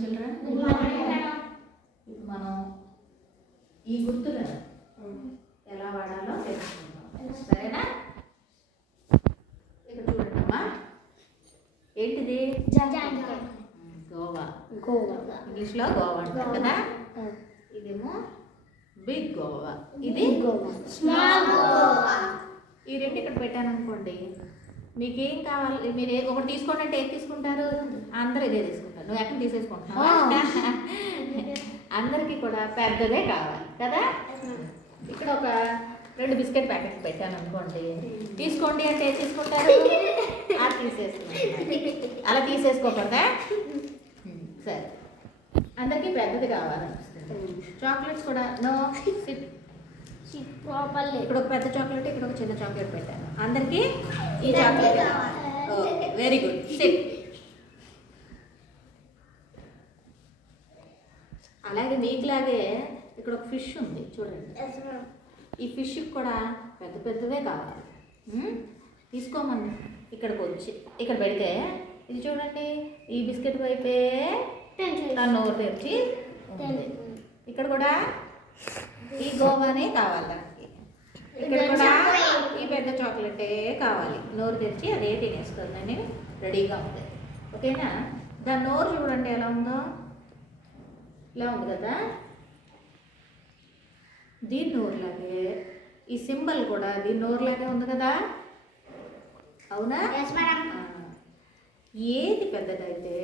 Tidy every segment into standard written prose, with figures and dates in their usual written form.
Children ఇప్పుడు మనం ఈ గుర్తులను ఎలా వాడాలో తెలుసుకుందాం. సరేనా? ఇక్కడ చూడండి అమ్మా, ఏంటిది? గోవా. ఇంగ్లీష్లో గోవా అంటారు కదా. ఇదేమో బిగ్ గోవా, ఇది స్మాల్ గోవా. ఈ రెండు ఇక్కడ పెట్టాను అనుకోండి, మీకేం కావాలి, మీరు ఒకటి తీసుకోండి అంటే ఏది తీసుకుంటారు? అందరూ ఇదే తీసుకుంటారు. నువ్వు ఎక్కడ తీసేసుకుంటున్నావా? అందరికీ కూడా పెద్దదే కావాలి కదా. ఇక్కడ ఒక 2 బిస్కెట్ ప్యాకెట్స్ పెట్టాను అనుకోండి, తీసుకోండి అంటే ఏది తీసుకుంటారు? అది తీసేసుకుంటారు. అలా తీసేసుకోకుండా సరే, అందరికీ పెద్దది కావాలనిపిస్తుంది. చాక్లెట్స్ కూడా నో సిప్. ఇక్కడ ఒక పెద్ద చాక్లెట్, ఇక్కడ ఒక చిన్న చాక్లెట్ పెట్టాను. అందరికీ ఈ చాక్లెట్ వెరీ గుడ్. సిప్. అలాగే మీకులాగే ఇక్కడ ఒక ఫిష్ ఉంది చూడండి. ఈ ఫిష్కి కూడా పెద్ద పెద్దవే కావాలి. తీసుకోమని ఇక్కడికి వచ్చి ఇక్కడ పెడితే ఇది చూడండి, ఈ బిస్కెట్ వైపే తను నోరు తెరిచి ఉంది. ఇక్కడ కూడా ఈ గోవానే కావాలి దానికి. ఇక్కడ కూడా ఈ పెద్ద చాక్లెటే కావాలి. నోరు తెరిచి అదే తినేస్తుందని రెడీగా ఉంది. ఓకేనా? దాని నోరు చూడండి ఎలా ఉందో. ఇలా ఉంది కదా. దీని నోరులాగే ఈ సింబల్ కూడా దీని నోరులాగే ఉంది కదా. అవునా? ఏది పెద్దదైతే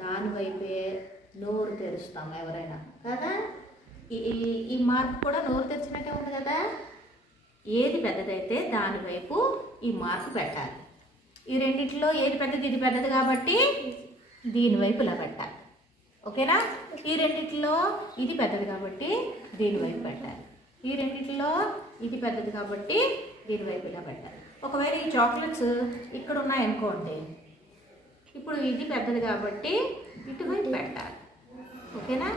దానివైపే నోరు తెరుస్తాం ఎవరైనా కదా. ఈ మార్క్ కూడా నోరు తెరిచినట్టే ఉంది కదా. ఏది పెద్దదైతే దానివైపు ఈ మార్క్ పెట్టాలి. ఈ రెండిట్లో ఏది పెద్దది? ఇది పెద్దది కాబట్టి దీనివైపు ఇలా పెట్టాలి. ఓకేనా? ఈ రెండిట్లో ఇది పెద్దది కాబట్టి దీనివైపు పెట్టాలి. ఈ రెండిట్లో ఇది పెద్దది కాబట్టి దీనివైపు ఇలా పెట్టాలి. ఒకవేళ ఈ చాక్లెట్స్ ఇక్కడ ఉన్నాయనుకోండి, ఇప్పుడు ఇది పెద్దది కాబట్టి ఇటువైపు పెట్టాలి. ఓకేనా?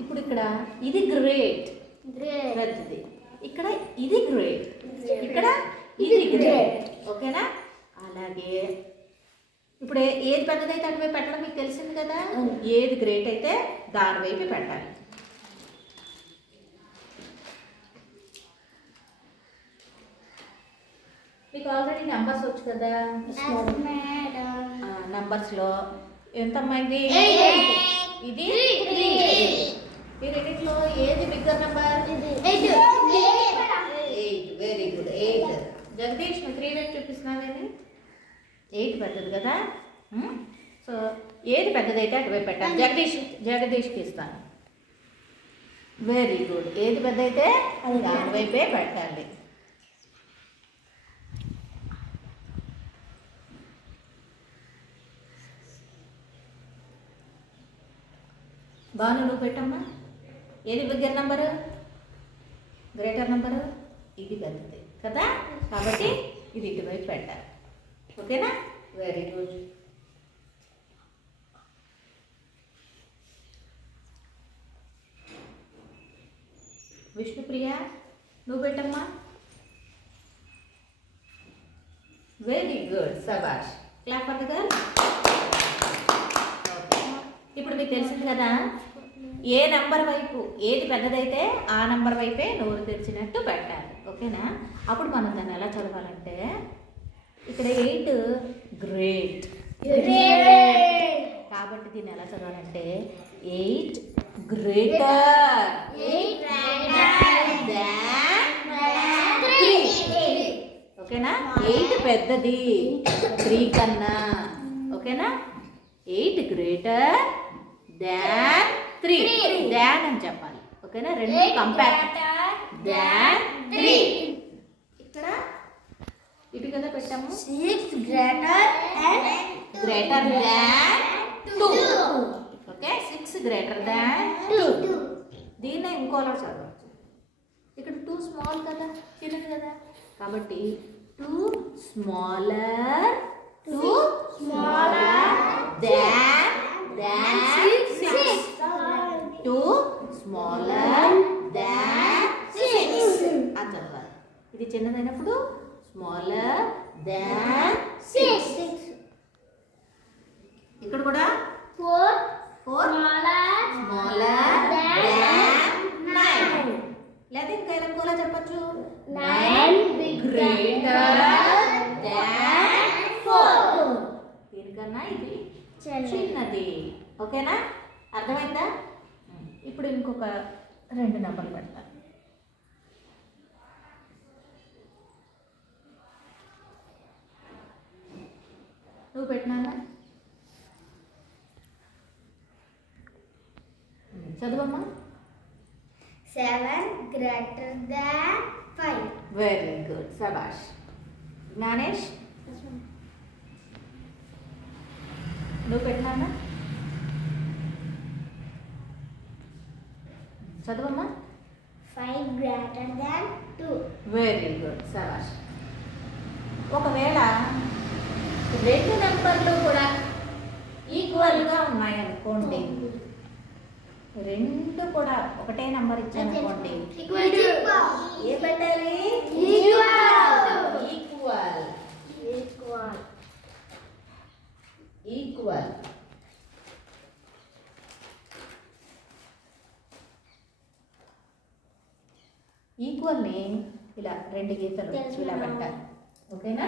ఇప్పుడు ఇక్కడ ఇది గ్రేట్, పెద్దది. ఇక్కడ ఇది గ్రేట్, ఇక్కడ ఇది గ్రేట్. ఓకేనా? అలాగే ఇప్పుడు ఏది పెద్దదైతే అటువైపు పెట్టడం మీకు తెలిసింది కదా. ఏది గ్రేట్ అయితే దాని వైపు పెట్టాలి. మీకు ఆల్రెడీ నెంబర్స్ వచ్చు కదా. నెంబర్స్లో ఎంతమ్మా ఇది? ఇది 3. ఈ రెండిట్లో ఏది bigger number? 8. Very good. 8. Jagadish 3 వైపు చూపిస్తున్నావేది? 8 పెద్దది కదా. సో ఏది పెద్దదైతే అటువైపు పెట్టాలి. జగదీష్కి ఇస్తాను. Very good. ఏది పెద్దదైతే దాని వైపే పెట్టాలి. బాను నువ్వు పెట్టమ్మా. ఏది బిగ్గర్ నెంబరు? Greater number? ఇది పెద్దది కదా, కాబట్టి ఇది ఇటువైపు పెట్టాలి. ఓకేనా? Very good. విష్ణుప్రియ నువ్వు పెట్టమ్మా. Very good. సబాష్. Clap for the girl. ఇప్పుడు మీకు తెలిసింది కదా, ఏ నెంబర్ వైపు ఏది పెద్దదైతే ఆ నెంబర్ వైపే నోరు తెరిచినట్టు పెట్టాలి. ఓకేనా? అప్పుడు మనం దాన్ని ఎలా చదవాలంటే, ఇక్కడ 8 గ్రేట్ కాబట్టి దీన్ని ఎలా చదవాలంటే 8 గ్రేటర్ దాన్ 3. ఓకేనా? 8 పెద్దది 3 కన్నా. ఓకేనా? 8 గ్రేటర్ దాన్ 3. దాన్ అని చెప్పాలి. ఓకేనా? 2 కంపేర్ దాన్ 3. ఇక్కడ ఇటు కదా పెట్టాము. 6 greater than 2. Okay? 6 greater than 2. దీన్నే ఇంకోలా చదవచ్చు. ఇక్కడ 2 స్మాల్ కదా, చిన్నది కదా, కాబట్టి 2 స్మాలర్ than 6. 2 smaller than 6 అని చదవాలి. ఇది చిన్నదైనప్పుడు స్మాలర్ దాన్ 6. ఇక్కడ కూడా చిన్నది. ఓకేనా? అర్థమైందా? ఇప్పుడు ఇంకొక 2 నెంబర్లు పెడతా. నువ్వు పెట్టినా చదువమ్మా. 7 greater than 5. వెరీ గుడ్, శభాష్. జ్ఞానేష్ నువ్వు పెట్టినా చదువమ్మా. 5 greater than 2. వెరీ గుడ్, శభాష్. ఒకవేళ 2 నెంబర్లు కూడా ఈక్వల్గా ఉన్నాయనుకోండి, 2 కూడా ఒకటే నెంబర్ ఇచ్చానుకోండి, ఏ పెట్టాలి? ఈక్వల్. ఈక్వల్. ఈక్వల్ని ఇలా 2 గీతలు ఇలా పెట్టాలి. ఓకేనా?